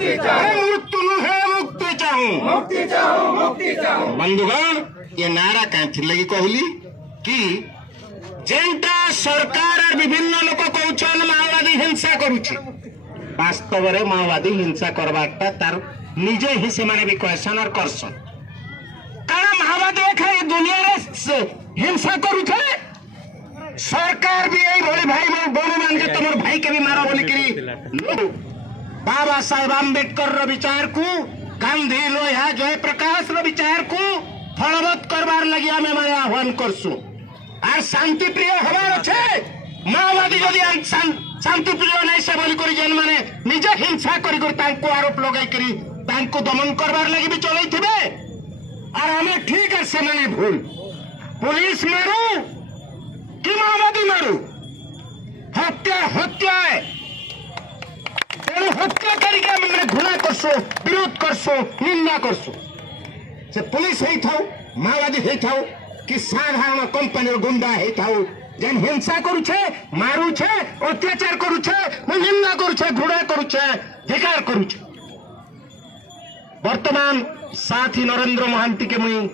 मृत्यु नुहे मुक्ति चाहूं। बंधुगण ये नारा कहीं लगी कहली कि जेनटा सरकार और विभिन्न लोक कौन माओवादी हिंसा करुचे वास्तव में माओवादी हिंसा करवाटा तार निजे ही से भी कहसन और करसन कारण माओवादी एक दुनिया हिंसा करुचे सरकार भी यही भोली भाई बोलो मान के तुम भाई के भी मारो बोली करी बाबा साहेब आंबेडकर रो विचार को गांधी लोहिया जयप्रकाश रो विचार को फलवत करवार लगी आम माने आह्वान करसु और शांति प्रिय हवार अच्छे माओवादी यदि शांति प्रिय नहीं से बोली करी जेन माने निजे हिंसा करी तांको आरोप लगाई करी तांको दमन करवार लगी भी चलई थिबे और हमें ठीक है से माने भूल पुलिस मारू कि माओवादी मारू हत्या हत्या है हत्या करके मैंने घृणा करसो विरोध करसो निंदा करसो से पुलिस है थाउ माओवादी है थाउ कि साधारण कंपनी गुंडा है थाउ जेन हिंसा करू छे मारू छे अत्याचार करू छे निंदा करू छे घृणा करू छे धिकार करू छे वर्तमान साथी नरेंद्र महांती के मुई